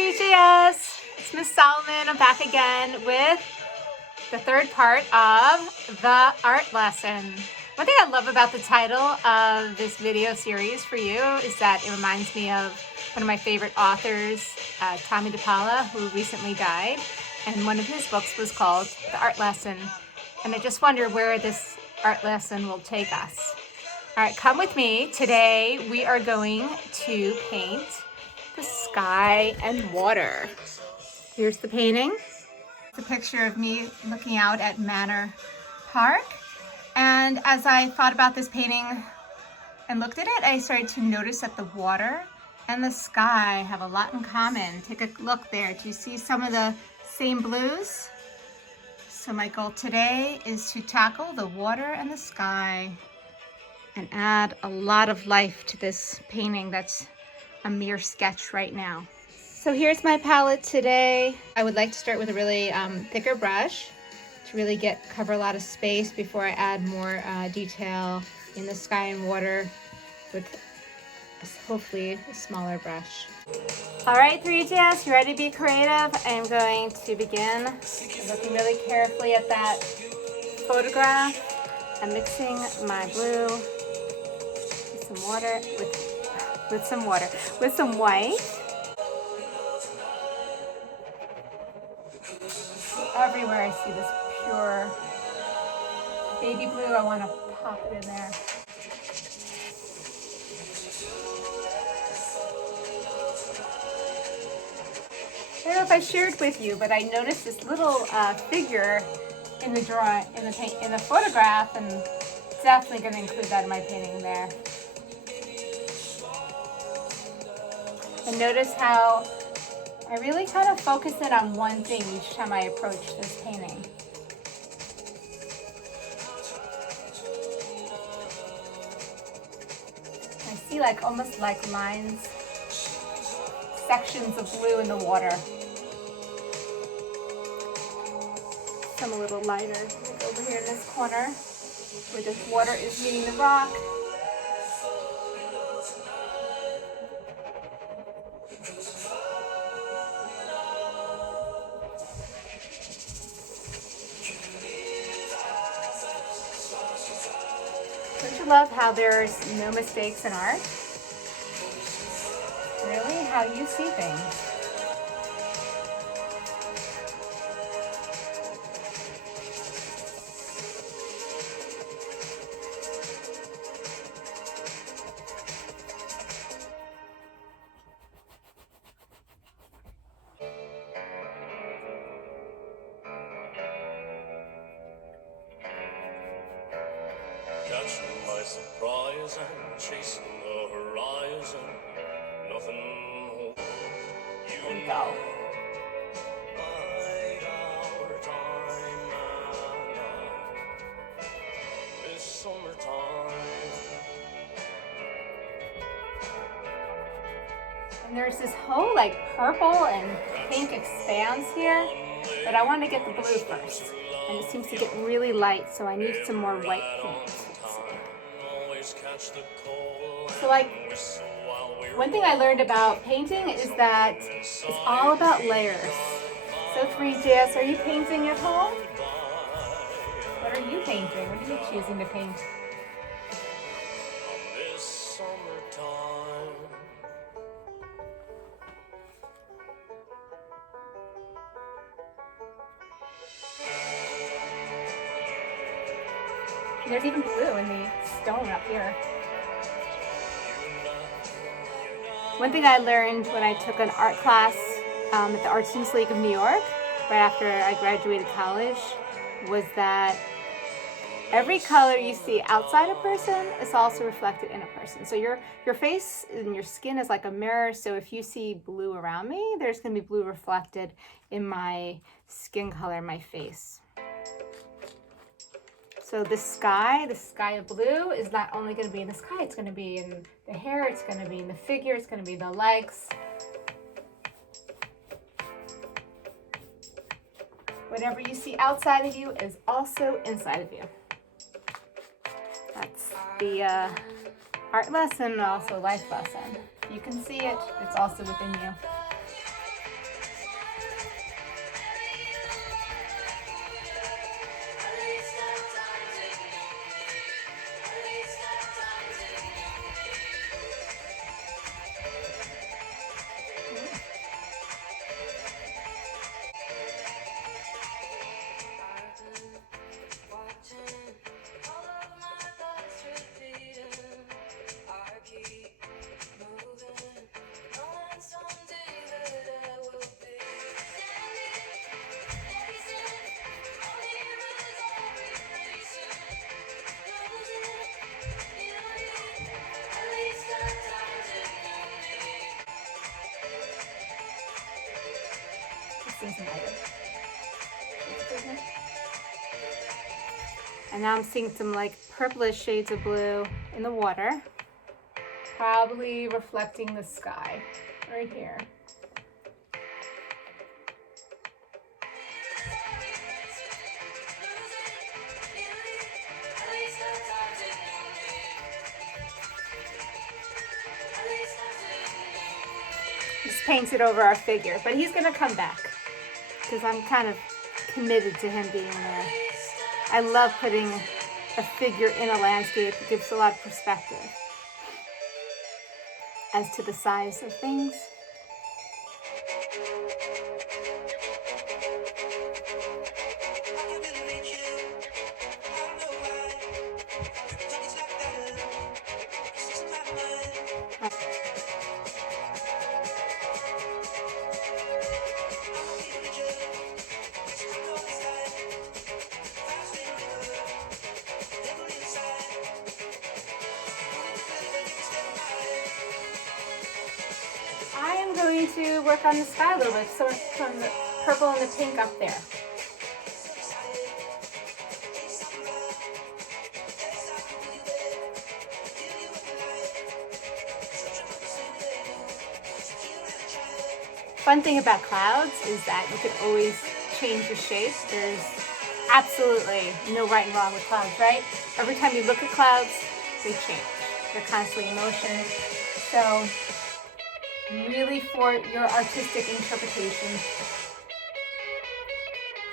3JS, it's Miss Solomon. I'm back again with the third part of the art lesson. One thing I love about the title of this video series for you is that it reminds me of one of my favorite authors, Tommy DePaula, who recently died, and one of his books was called The Art Lesson. And I just wonder where this art lesson will take us. All right, come with me. Today we are going to paint the sky and water. Here's the painting. It's a picture of me looking out at Manor Park. And as I thought about this painting and looked at it, I started to notice that the water and the sky have a lot in common. Take a look there. Do you see some of the same blues? So my goal today is to tackle the water and the sky and add a lot of life to this painting that's a mere sketch right now. So here's my palette today. I would like to start with a really thicker brush to really cover a lot of space before I add more detail in the sky and water with hopefully a smaller brush. All right, 3JS, you ready to be creative? I'm going to begin looking really carefully at that photograph and mixing my blue with some water, with some white. Everywhere I see this pure baby blue, I want to pop it in there. I don't know if I shared with you, but I noticed this little figure in the drawing, in the photograph, and definitely going to include that in my painting there. And notice how I really kind of focus in on one thing each time I approach this painting. I see almost like lines, sections of blue in the water. Some a little lighter, like over here in this corner, where this water is meeting the rock. Don't you love how there's no mistakes in art? Really, how you see things. Catching by surprise and chasing the horizon. Nothing There we go. bide our time and this summertime. And there's this whole purple and pink expanse here, but I want to get the blue first. And it seems to get really light, so I need some more white paint. So one thing I learned about painting is that it's all about layers. So 3JS, are you painting at home? What are you painting? What are you choosing to paint? This summertime. There's even blue in the stone up here. One thing I learned when I took an art class at the Art Students League of New York, right after I graduated college, was that every color you see outside a person is also reflected in a person. So your face and your skin is like a mirror. So if you see blue around me, there's going to be blue reflected in my skin color, my face. So the sky of blue is not only going to be in the sky, it's going to be in the hair, it's going to be in the figure, it's going to be the legs. Whatever you see outside of you is also inside of you. That's the art lesson and also life lesson. You can see it, it's also within you. And now I'm seeing some like purplish shades of blue in the water, probably reflecting the sky right here. Just painted over our figure, but he's gonna come back because I'm kind of committed to him being there. I love putting a figure in a landscape. It gives a lot of perspective as to the size of things. I am going to work on the sky a little bit, so from the purple and the pink up there. Fun thing about clouds is that you can always change the shape. There's absolutely no right and wrong with clouds, right? Every time you look at clouds, they change. They're constantly in motion. So really for your artistic interpretation.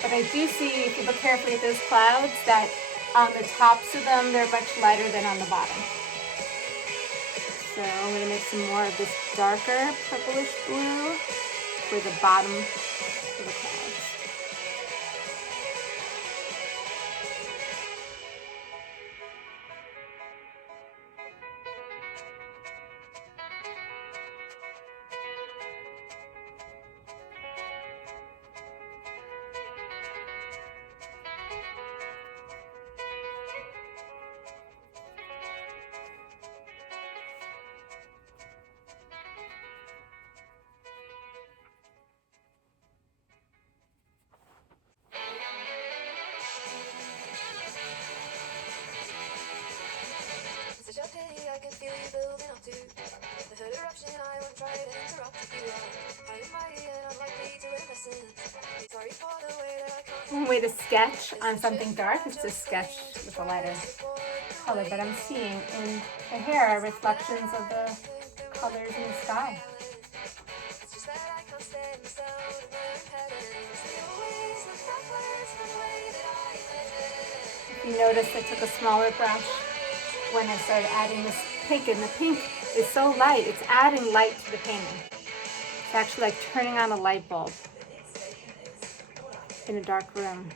But I do see, if you look carefully at those clouds, that on the tops of them, they're much lighter than on the bottom. So I'm going to make some more of this darker purplish blue for the bottom of the clouds. Such a pity I can feel you building up to the hood eruption. I won't try to interrupt you. I'm mighty and unlikely to learn lessons. Sorry for the way that I can't. One way to sketch on something dark is to sketch with a lighter color, but I'm seeing in the hair reflections of the colors in the sky. If you notice, I took a smaller brush when I started adding this pink, and the pink is so light, it's adding light to the painting. It's actually like turning on a light bulb in a dark room.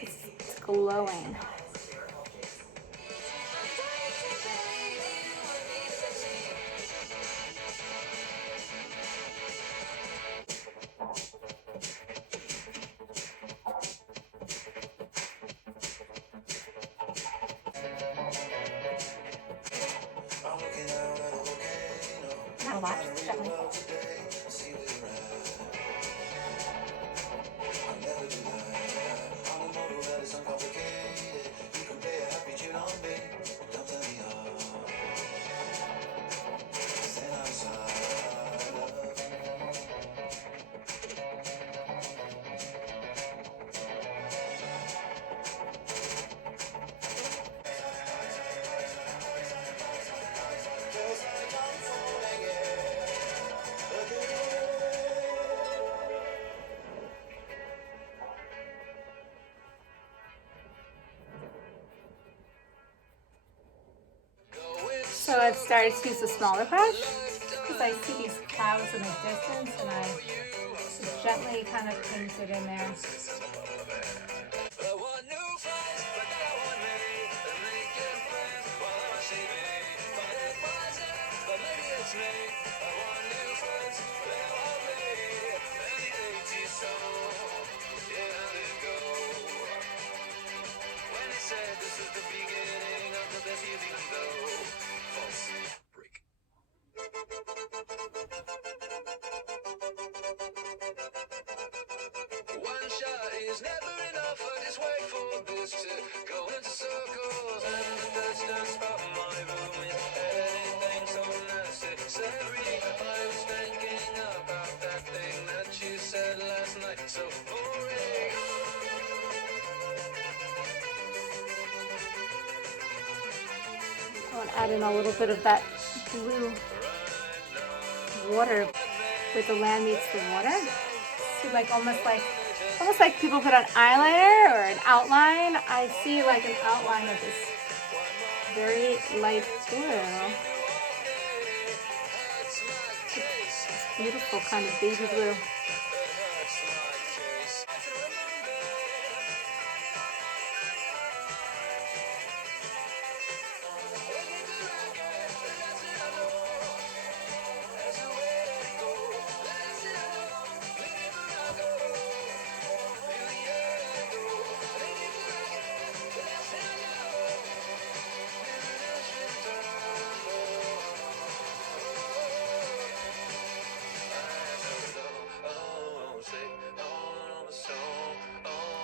It's glowing. Not a lot, just gently. So I've started to use a smaller brush because I see these clouds in the distance, and I just gently kind of paint it in there. One shot is never want to add in a little bit of that blue water where the land meets the water. See, like almost like people put on eyeliner or an outline. I see like an outline of this very light blue. It's beautiful kind of baby blue.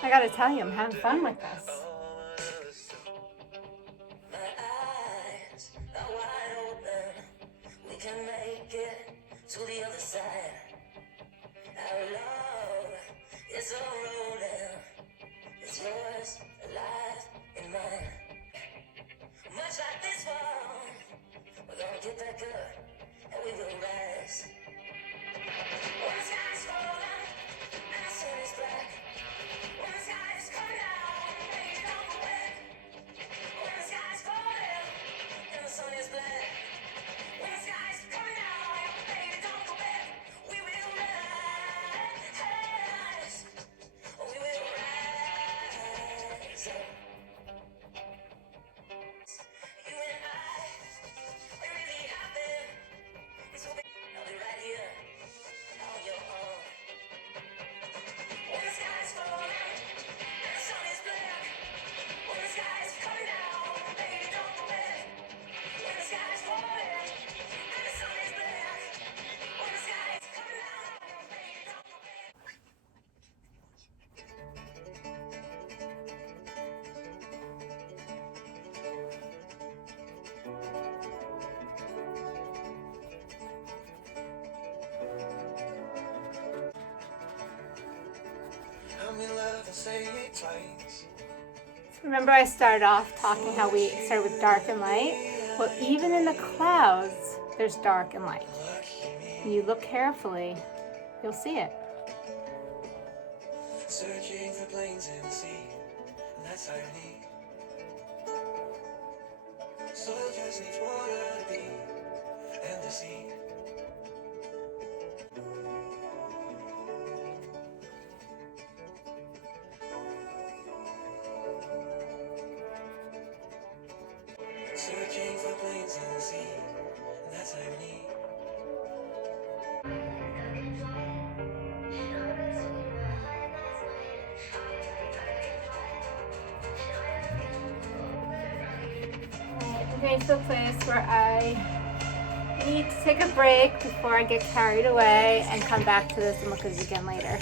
I gotta tell you, I'm having fun with this. My eyes are wide open. We can make it to the other side. Our love is unrolling. It's yours, alive, and mine. Much like this one, we're gonna get back up and we will rise. When the sky's falling and the sun is black. When the sky is coming down, baby, don't go back. When the sky is falling and the sun is black. When the sky is coming down, baby, don't go back. We will rise. We will rise up. You and I, we're really happy. It's will be, I'll be right here on your own. When the sky is falling and the sun is black. When the sky is coming down, baby, don't go back. When the sky is falling and the sun is black. When the sky is coming down, baby, don't go back. I'm in love and say it twice. Remember I started off talking how we started with dark and light? Well, even in the clouds, there's dark and light. When you look carefully, you'll see it. Searching for planes in the sea, and that's irony. Soil just needs water to be, and the sea. Searching for planes in the sea, and that's irony. Okay, so a place where I need to take a break before I get carried away and come back to this and look at it again later.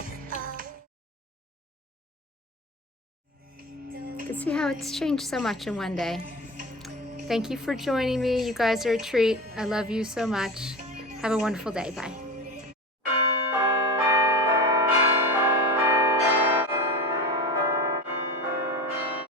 You can see how it's changed so much in one day. Thank you for joining me. You guys are a treat. I love you so much. Have a wonderful day. Bye.